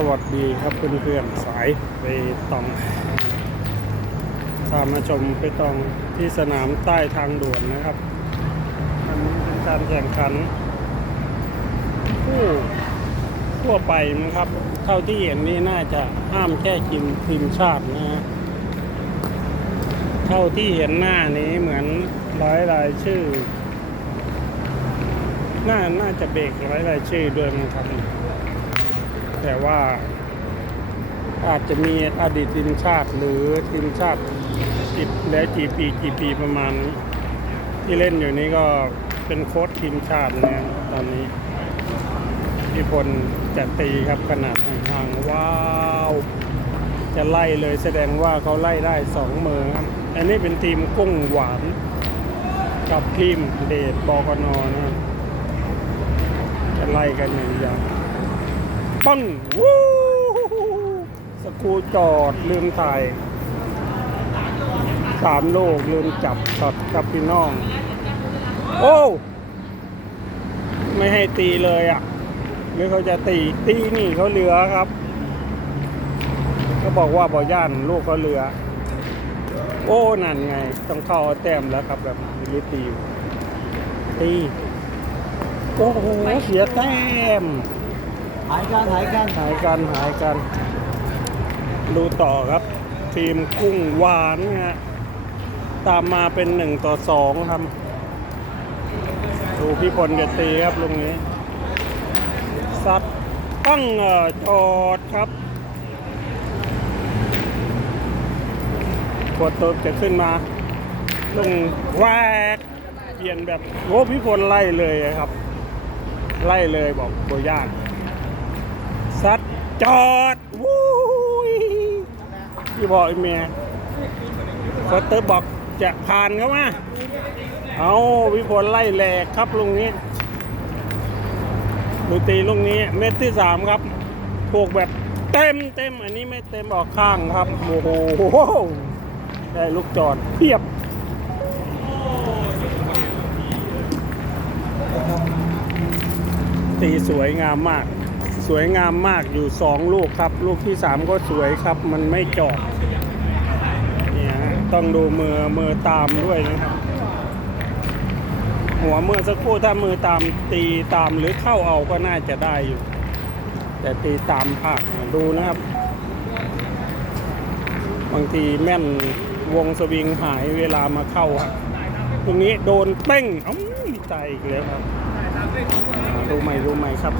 สวัสดีครับเพื่อนๆสายไปตองพามาชมไปตองที่สนามใต้ทางด่วนนะครับอันนี้เป็นการแข่งขันผู้ทั่วไปนะครับ เท่าที่เห็นนี่น่าจะห้ามแค่กินทีมชาตินะฮะเท่าที่เห็นหน้านี้เหมือนร้อยรายชื่อ น่าน่าจะเบรกร้อยรายชื่อด้วยนะครับ แต่ว่าอาจจะมีอดีตทีมชาติหรือทีมชาติจิบแล้วกี่ปีกี่ปีประมาณนี้ที่เล่นอยู่นี้ก็เป็นโค้ชทีมชาติเนี่ยตอนนี้พี่พลจะตีครับขนาดห่างๆว้าวจะไล่เลยแสดงว่าเขาไล่ได้สองมือครับอันนี้เป็นทีมกุ้งหวาน กับทีมเดชบกนนะจะไล่กันอย่างเดียว ปังวู้สกูจอดลืมถ่ายสามโลกลืมจับช็อตกับพี่น้อง โอ้ ไม่ให้ตีเลยอะ หรือเขาจะตีตีนี่เขาเหลือครับเขาบอกว่าบ่ย่านลูกเขาเหลือ โอ้นั่นไง ต้องเข้าเอาแต้มแล้วครับแบบนี้ตีตีโอ้โหเสียแต้ม หายกันหายกันหายกันหายกัน ดูต่อครับ ทีมกุ้งหวานฮะตามมาเป็นหนึ่งต่อสองครับ ดูพี่พลจะตีครับลุงนี้ซัดตั้งออจอดครับกดตัวจะขึ้นมาลุงแวกเปลี่ยนแบบโอ้พี่พลไล่เลยครับ ไล่เลยบอกโบยาก จอดวู้ยพี่บอกไอ้เมียฟอเตอร์บอกจะผ่านเขามาเอาวิพลไล่แหลกครับลุงนี้ดูตีลุงนี้เม็ดที่สามครับถูกแบบเต็มเต็มอันนี้ไม่เต็มออกข้างครับโอ้โหได้ลูกจอดเพียบตีสวยงามมาก สวยงามมากอยู่สองลูกครับ ลูกที่สามก็สวยครับ มันไม่จอดเนี่ยฮะต้องดูมือมือตามด้วยนะครับ หัวมือสักครู่ถ้ามือตามตีตามหรือเข้าเอาก็น่าจะได้อยู่ แต่ตีตามภาคดูนะครับ บางทีแม่นวงสวิงหายเวลามาเข้าครับตรงนี้โดนเป้งอ้าวใจอีกแล้วครับดูใหม่ดูใหม่ครับ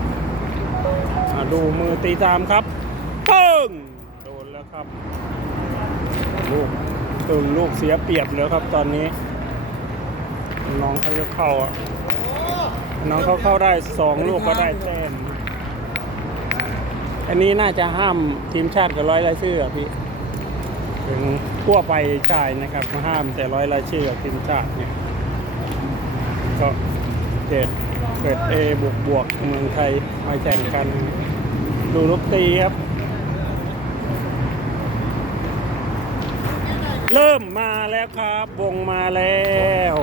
ดูมือตีตามครับปึ้งโดนแล้วครับ ลูกตึงลูกเสียเปรียบแล้วครับตอนนี้ น้องเขาจะเข้าอะน้องเขาเข้าได้สองลูกก็ได้แต้มอันนี้น่าจะห้ามทีมชาติกับร้อยรายชื่ออะพี่ ถึงทั่วไปใช่นะครับ ห้ามแต่ร้อยรายชื่อกับทีมชาติเนี่ยก็เจ็ดเกิดเอบวกบวกเมืองไทยมาแข่งกัน ดูลูกตีครับ เริ่มมาแล้วครับ วงมาแล้ว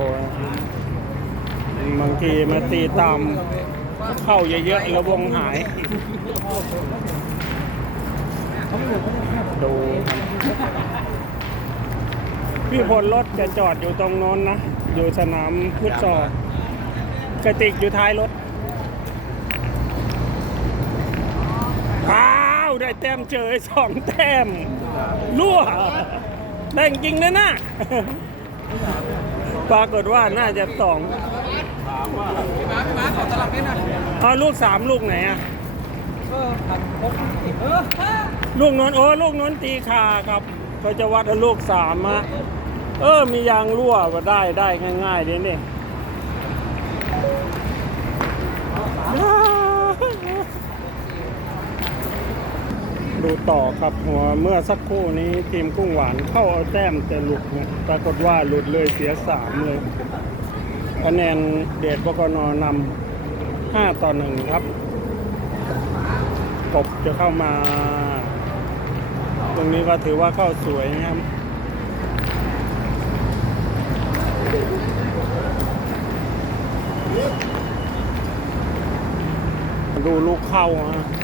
บางทีมาตีตามเข้าเยอะๆแล้ววงหาย ดู พี่พลรถจะจอดอยู่ตรงโน้นนะ อยู่สนามพุทธซอลกระติกอยู่ท้ายรถ อ้าว ได้แต้มเจอสองแต้มรั่วได้จริงนะน่ะปรากฏว่าน่าจะสองเอาลูกสามลูกไหนอะลูกนนโอ้ลูกนนตีคาครับเขาจะวัดเอาลูกสามอะเออมียางรั่วมาได้ได้ง่ายๆเดีนี่ ดูต่อครับหัวเมื่อสักครู่นี้ทีมกุ้งหวานเข้าเอาแต้มแต่หลุดนะปรากฏว่าหลุดเลยเสียสามเลยคะแนนเดชบกนนำห้าต่อหนึ่งครับกบจะเข้ามา ตรงนี้ก็ถือว่าเข้าสวยนะครับดูลูกเข้าฮะ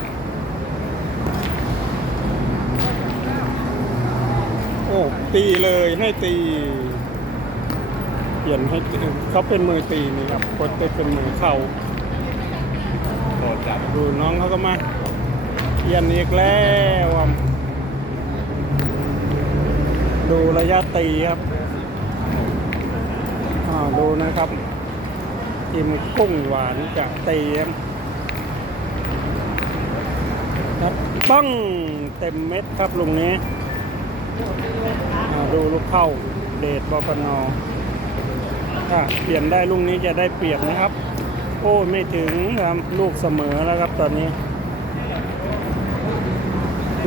โอ้ตีเลยให้ตี เปลี่ยนให้ตีเขาเป็นมือตีนี่ครับโคตรเป็นมือเข่าโดดจับดูน้องเขาก็มาเปลี่ยนอีกแล้วดูระยะตีครับอ่าดูนะครับกิมกุ้งหวานจากเตีครับครับปังเต็มเม็ดครับลุงนี้ ดูลูกเข้าเดชบกนถ้าเปลี่ยนได้ลุงนี้จะได้เปรียบนะครับ โอ้ยไม่ถึงครับลูกเสมอแล้วครับตอนนี้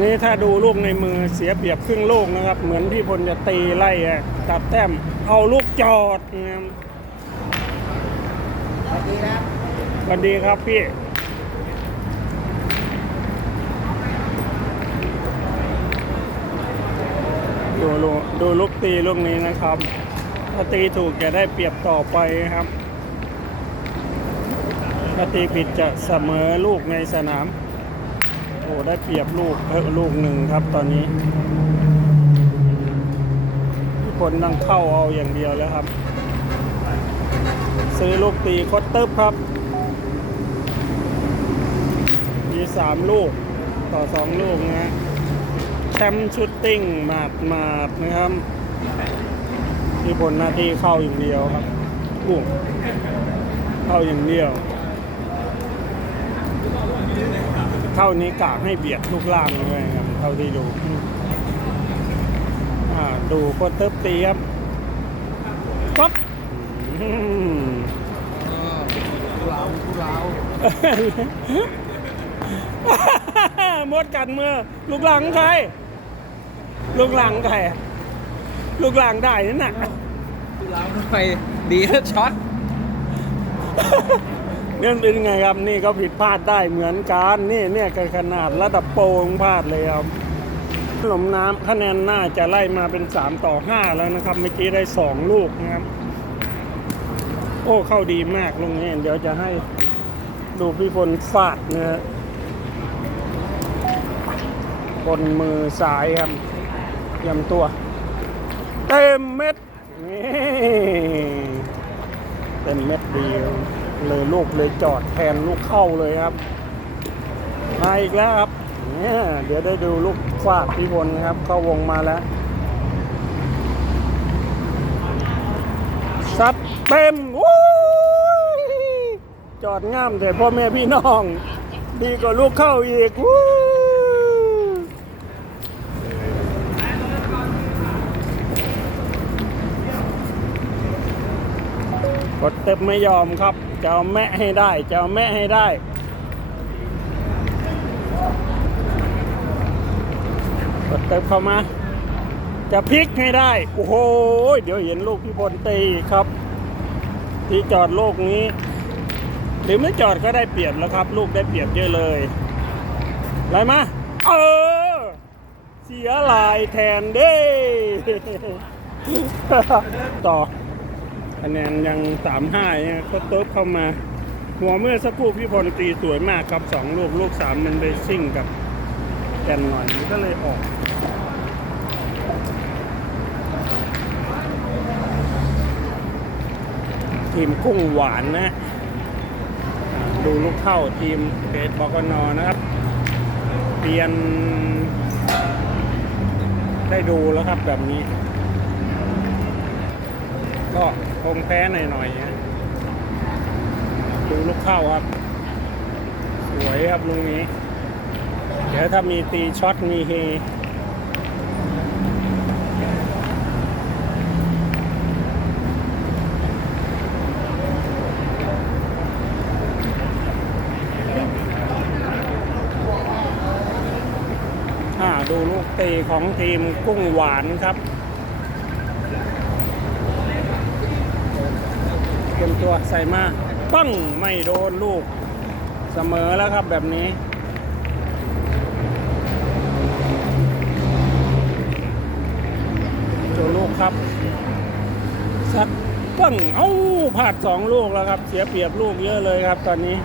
นี่ถ้าดูลูกในมือเสียเปรียบครึ่งลูกนะครับ เหมือนพี่พลจะตีไล่อะตัดแต้มเอาลูกจอดนะครับสวัสดีครับสวัสดีครับพี่ ดูลูกดูลูกตีลูกนี้นะครับ ถ้าตีถูกจะได้เปรียบต่อไปครับ ถ้าตีผิดจะเสมอลูกในสนาม โอ้ได้เปรียบลูกเออลูกหนึ่งครับตอนนี้ ทุกคนต้องเข้าเอาอย่างเดียวแล้วครับ ซื้อลูกตีคดตึ๊บครับ มีสามลูกต่อสองลูกนะฮะ แชมป์ชุดติ้งหมาดหมาดนะครับที่ผลหน้าที่เข้าอย่างเดียวครับลูกเข้าอย่างเดียวเท่านี้กากให้เบียดลูกล่างเลยครับเท่าที่ดูดูโคตรตึ๊บตีครับป๊อบอืมผู้เราเรามดกัดมือลูกหลังใคร ลูกหลังใครอะลูกหลังได้นั่นน่ะผู้เราทำไมดีแล้วช็อตเนี่ยเป็นไงครับนี่ก็ผิดพลาดได้เหมือนกันนี่เนี่ยก็ขนาดระดับโปรยังพลาดเลยครับหลมน้ำคะแนนน่าจะไล่มาเป็น 3 ต่อ 5 แล้วนะครับ เมื่อกี้ได้ 2 ลูกนะครับ โอ้เข้าดีมากลงนี้เดี๋ยวจะให้ดูพี่พลฟาดเนื้อบนมือซ้ายครับ ยำตัว เต็มเม็ดนี่เต็มเม็ดเดียวเลยลูกเลยจอดแทนลูกเข้าเลยครับมาอีกแล้วครับเนี่ยเดี๋ยวได้ดูลูกฟาดพี่พลนครับ เข้าวงมาแล้วซัดเต็มวู้ยจอดง่ามแต่พ่อแม่พี่น้อง ดีกว่าลูกเข้าอีกวู้กด เต็มไม่ยอมครับจะเอาแม่ให้ได้จะเอาแม่ให้ได้กดเต็มเข้ามา จะพลิกให้ได้ โอ้โห เดี๋ยวเห็นลูกพี่พลตีครับ ที่จอดลูกนี้ หรือไม่จอดก็ได้เปรียบแล้วครับ ลูกได้เปรียบเยอะเลยไรมา เออ เสียลายแทนเด้ต่อ คะแนนยังสามห้าเนี่ยก็เติบเข้ามา หัวเมื่อสักครู่พี่พลตีสวยมากครับสองลูกลูกสามมันไปซิ่งกับแกนหน่อยมันก็เลยออกทีมกุ้งหวานนะ ดูลูกเข้าทีมเบสบกนนะครับ เปลี่ยน ได้ดูแล้วครับแบบนี้ ก็ คงแพ้หน่อยๆนะดูลูกเข้าครับ สวยครับลุงนี้ เดี๋ยวถ้ามีตีช็อตมีเฮอ่าดูลูกตีของทีมกุ้งหวานครับ ตรียมตัวใส่มาปั้งไม่โดนลูกเสมอแล้วครับแบบนี้ โจลูกครับสักปั้งเอ้าพลาดสองลูกแล้วครับ เสียเปรียบลูกเยอะเลยครับตอนนี้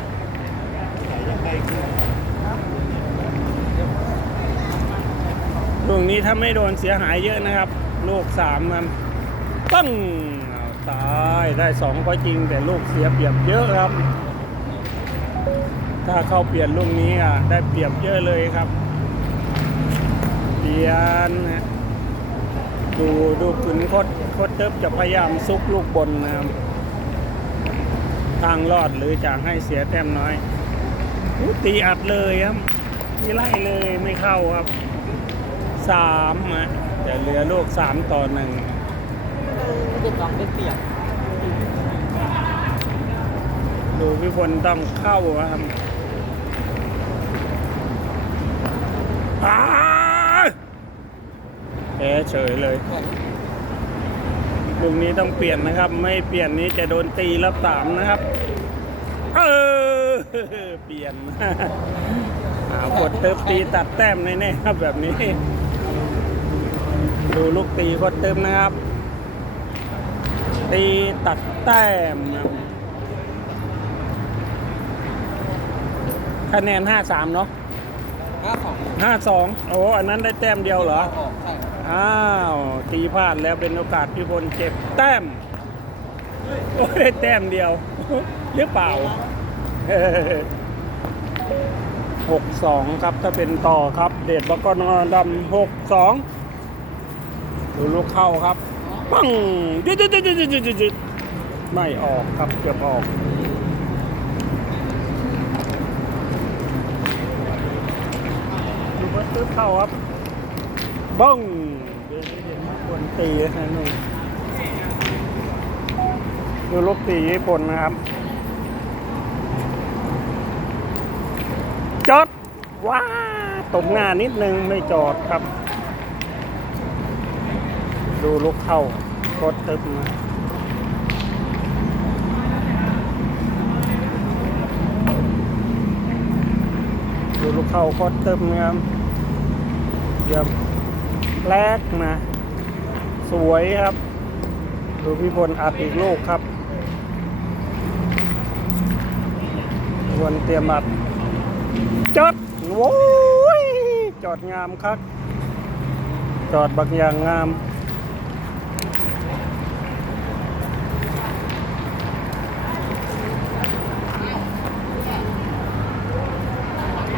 ลูกนี้ถ้าไม่โดนเสียหายเยอะนะครับ ลูกสามมันปั้ง ตายได้สองก็จริง แต่ลูกเสียเปรียบเยอะครับ ถ้าเข้าเปลี่ยนลูกนี้อะได้เปรียบเยอะเลยครับ เปลี่ยนดูดูขุนคดคดเติบจะพยายามซุกลูกบนนะครับทางรอดหรือจะให้เสียแต้มน้อยอตีอัดเลยครับตีไล่เลยไม่เข้าครับสามอะแต่เหลือลูกสามต่อหนึ่ง เด็กสองได้เปรียบดูพี่พลต้องเข้าครับแพ้เฉยเลยลูกนี้ต้องเปลี่ยนนะครับ ไม่เปลี่ยนนี้จะโดนตีรับสามนะครับ เออ เปลี่ยนหากดเติมตีตัดแต้มแน่ๆครับแบบนี้ ดูลูกตีกดเติมนะครับ ตีตัดแต้มนะครับคะแนน 5-3 เนาะห้าสอง5-2 โอ้อันนั้นได้แต้มเดียวเหรอ ออกใช่อ้าว ตีพลาดแล้วเป็นโอกาสพี่พลเจ็บแต้ม โอ้ได้แต้มเดียว หรือเปล่าหกสองครับถ้าเป็นต่อครับ เดชบกนดำหกสองดูลูกเข้าครับ ปังดจุดดจุดดจุดไม่ออกครับเกือบออกดูว่าตื้อเข้าครับบ้งเดี๋ยวนี้เดี๋ยวควรตีนะนู่นดูลูกตีญี่ปุ่นนะครับจอดว้าตรงหน้านิดนึงไม่จอดครับ ดูลูกเข้ากดตึบมาดูลูกเข้ากดตึบนะครับเยี่ยมแรกมาสวยครับ ดูพี่พลอัดอีกลูกครับพี่พลเตรียมอัดจอดโว้ยจอดงามครับ จอดบางอย่างงาม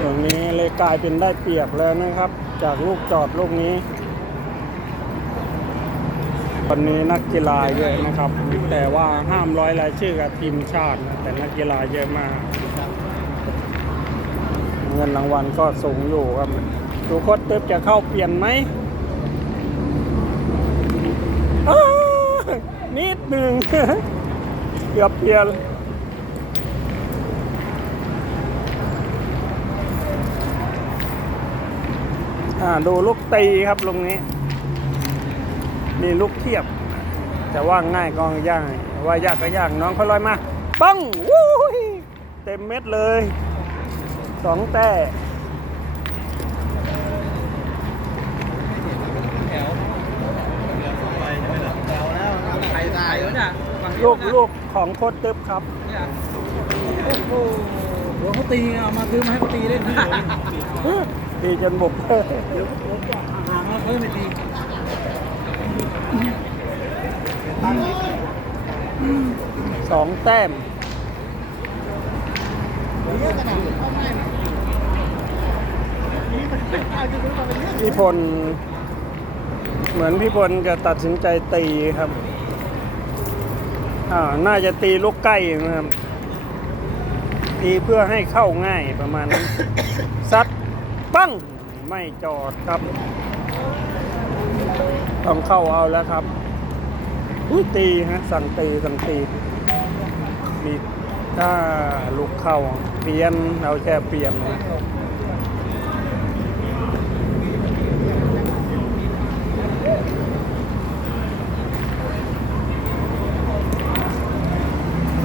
รงนี้เลยกลายเป็นได้เปรียบแล้วนะครับ จากลูกจอดลูกนี้วันนี้นักกีฬาเยอะนะครับ แต่ว่าห้ามร้อยรายชื่อกับทีมชาตินะแต่นักกีฬาเยอะมาก เงินรางวัลก็สูงอยู่ครับดูโคตรตึ๊บจะเข้าเปลี่ยนไหมนิดหนึ่งเกือบเปลี่ยน อ่าดูลูกตีครับลงนี้นี่ลูกเทียบแต่ว่าง่ายก็ยากว่ายากก็ยากน้องเขาลอยมาปังวู้ยเต็มเม็ดเลยสองแต้แถวแถวแล้วใครได้แล้วเนี่ยฝั่งนี้ลูกนะลูกของโคตรตึ๊บครับเนี่ยโอ้โหเดี๋ยวเขาตีเอามาซื้อมาให้เขาตีเล่นที่ไหน ตีจนบุกห่างแล้วเขาไม่ตีสองแต้มพี่พล เหมือนพี่พลจะตัดสินใจตีครับ อ่า น่าจะตีลูกใกล้นะครับ ตีเพื่อให้เข้าง่ายประมาณนั้นซัดั้งไม่จอดครับ ต้องเข้าเอาแล้วครับอุ้ยตีฮะ สั่งตีสั่งตีมีถ้าลูกเข้าเปลี่ยน เอาแค่เปลี่ยนนะ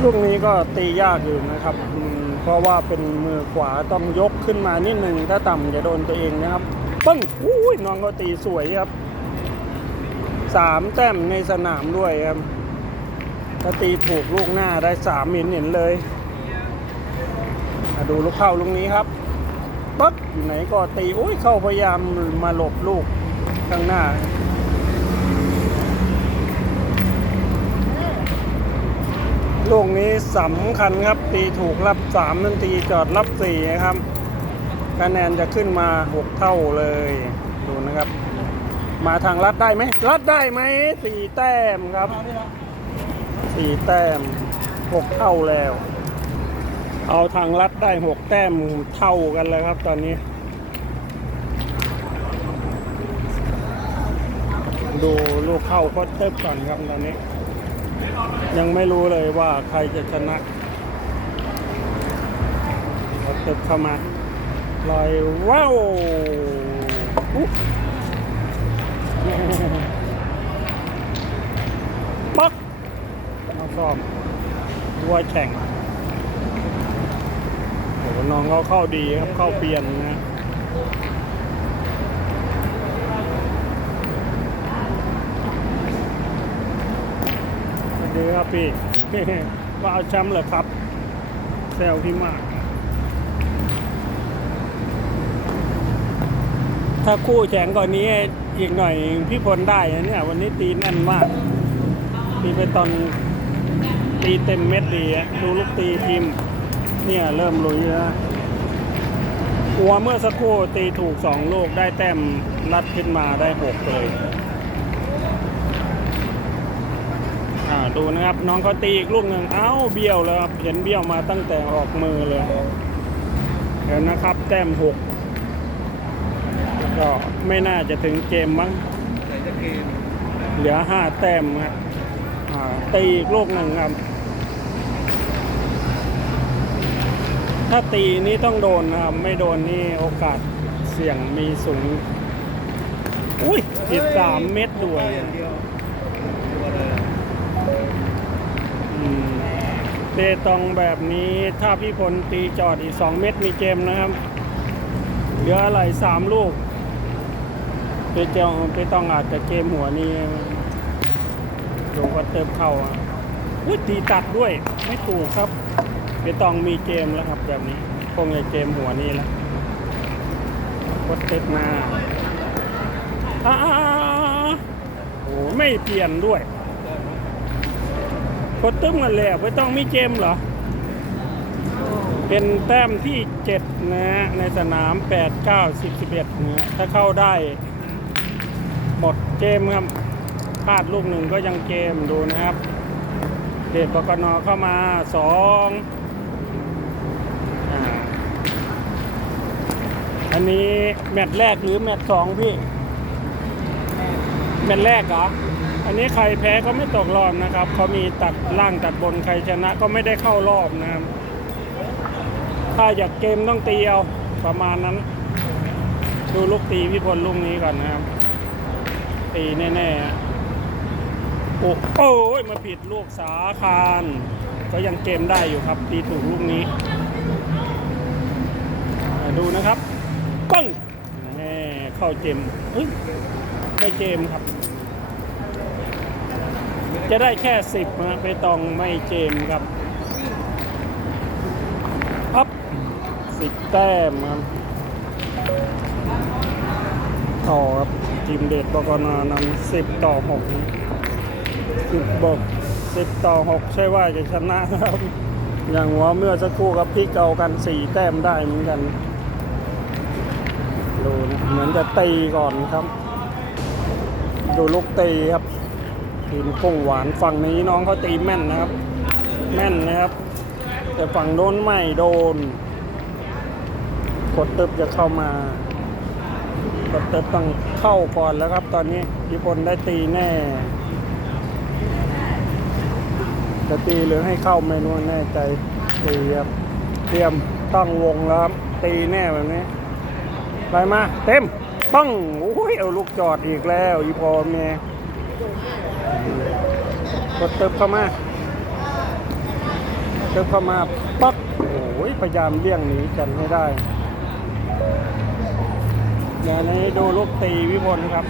ลูกนี้ก็ตียากอยู่นะครับ เพราะว่าเป็นมือขวาต้องยกขึ้นมานิดหนึ่งถ้าต่ำจะโดนตัวเองนะครับปึ้งอุ้ยน้องก็ตีสวยครับสามแต้มในสนามด้วยครับถ้าตีถูกลูกหน้าได้สามเห็นเห็นเลยมาดูลูกเข้าลูกนี้ครับปั๊บอยู่ไหนก็ตีอุ้ยเข้าพยายามมาหลบลูกข้างหน้า ลูกนี้ สำคัญครับ ตีถูกรับสามนันตีจอดรับสี่นะครับคะแนนจะขึ้นมาหกเท่าเลยดูนะครับ มาทางลัดได้ไหมลัดได้ไหมสี่แต้มครับสี่แต้มหกเท่าแล้ว เอาทางลัดได้หกแต้มเท่ากันเลยครับ ตอนนี้ ดูลูกเข้าก็เติบก่อนครับตอนนี้ ยังไม่รู้เลยว่าใครจะชนะเขาเติบเข้ามาลอยว้าวป๊อกมาซ้อมวัวแข่งโอ้โหน้องเขาเข้าดีครับเข้าเปลี่ยนนะ สวัสดีครับพี่ ว่าเอาแชมป์เหรอครับ แซวพี่มาก ถ้าคู่แข่งกว่านนี้อีกหน่อยพี่พลได้นะเนี่ย วันนี้ตีแน่นมาก ตีไปตอนตีเต็มเม็ดดีดูลูกตีทีมเนี่ยเริ่มลุยแล้วหัวเมื่อสักครู่ตีถูกสองลูกได้แต้มลัดขึ้นมาได้หกเลย อ่า ดูนะครับ น้องเขาตีอีกลูกหนึ่งเอ้าเบี้ยวแล้วครับเห็นเบี้ยวมาตั้งแต่ออกมือเลยเดี๋ยวนะครับ แต้มหกก็ไม่น่าจะถึงเกมมั้งเหลือห้าแต้มครับตีอีกลูกหนึ่งครับ ถ้าตีนี้ต้องโดนนะครับ ไม่โดนนี่โอกาสเสี่ยงมีสูง อุ้ยติดสามเม็ดด้วย เดียวตัวเลยอืมเตองแบบนี้ถ้าพี่พลตีจอดอีกสองเม็ดมีเกมนะครับ เหลืออะไรสามลูกเปเจองเปตองอาจจะเกมหัวนี้ลงก็เติมเข้าอะอุ้ยตีตัดด้วยไม่ถูกครับเปตองมีเกมแล้วครับแบบนี้คงจะเกมหัวนี้แล้วกดเต็มมาอ่าโอ้ไม่เปลี่ยนด้วย กดตึ้มกันเลยไม่ต้องมีเกมเหรอ เป็นแต้มที่ 7 นะฮะ ในสนาม 8 9 10 11นะฮะถ้าเข้าได้ หมดเกมครับพลาดลูกหนึ่งก็ยังเกมดูนะครับเดชบกนเข้ามา2อ่าอันนี้แมตช์แรกหรือแมตช์สองพี่ แมตช์แรกเหรอ อันนี้ใครแพ้ก็ไม่ตกรอบนะครับเขามีตัดล่างตัดบนใครชนะก็ไม่ได้เข้ารอบนะครับ ถ้าอยากเกมต้องตีเอาประมาณนั้น ดูลูกตีพี่พลลูกนี้ก่อนนะครับ ตีแน่ๆ โอ้โอ้ยมาผิดลูกสาคาร ก็ยังเกมได้อยู่ครับ ตีถูกลูกนี้ ดูนะครับปึ้งแน่เข้าเจมเอ้ยไม่เจมครับ จะได้แค่สิบนะไปตองไม่เจมครับพับสิบแต้มครับ ต่อครับทีมเดชบกนนำสิบต่อหกสิบบกสิบต่อหกใช่ว่าจะชนะครับ อย่างหัวเมื่อสักครู่กับพลิกเอากันสี่แต้มได้เหมือนกันดูนะเหมือนจะตีก่อนครับ ดูลูกตีครับ ทีมกุ้งหวานฝั่งนี้น้องเขาตีแม่นนะครับ แม่นนะครับ แต่ฝั่งโน้นไม่โดน กดตึบจะเข้ามา กดตึบต้องเข้าก่อนแล้วครับ ตอนนี้ญี่ปุ่นได้ตีแน่จะตีหรือให้เข้าไม่รู้แน่ใจตีครับเตรียมตั้งวงแล้วครับตีแน่แบบนี้ไปมา เต็มปังโอ้ยเอาลูกจอดอีกแล้วอีพอเมีย กดเติมเข้ามา เติมเข้ามาปักโอ้ยพยายามเลี่ยงหนีกันให้ได้เดี๋ยวนี้ดูลูกตีวิพลครับ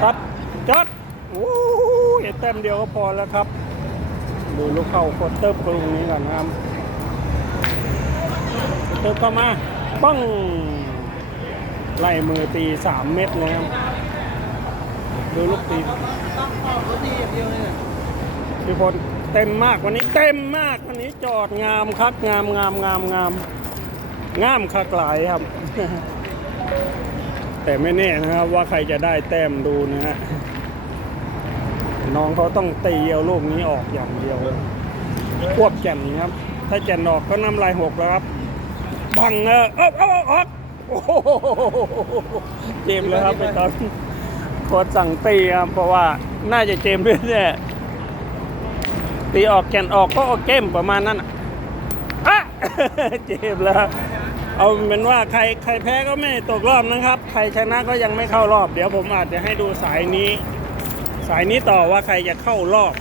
ซัดจัดโอ้ยแต้มเดียวก็พอแล้วครับ ดูลูกเข้ากดเติมตรงนี้ก่อนนะครับเติมเข้ามาปังไล่มือตีสามเม็ดเลยครับ ดูลูกตีตั้งเป้าเขาตีอย่างเดียวเลยเนี่ยพี่พลเต็มมากวันนี้เต็มมากวันนี้จอดงามคักงามงามงามงามงามคักหลายครับ แต่ไม่แน่นะครับว่าใครจะได้แต้มดูนะฮะน้องเขาต้องตีเอาลูกนี้ออกอย่างเดียวควบแก่นครับ ถ้าแก่นออกก็น้ำลายหกแล้วครับ บังเออเออเออเออโอ้โหเจมส์เลยครับไปตอน โค้ชสั่งตีครับเพราะว่าน่าจะเจมด้วยแน่ตีออกแก่นออกก็ออกเกมประมาณนั้นอะเจมแล้วเอาเป็นว่าใครใครแพ้ก็ไม่ตกรอบนะครับ ใครชนะก็ยังไม่เข้ารอบ เดี๋ยวผมอาจจะให้ดูสายนี้ สายนี้ต่อว่าใครจะเข้ารอบ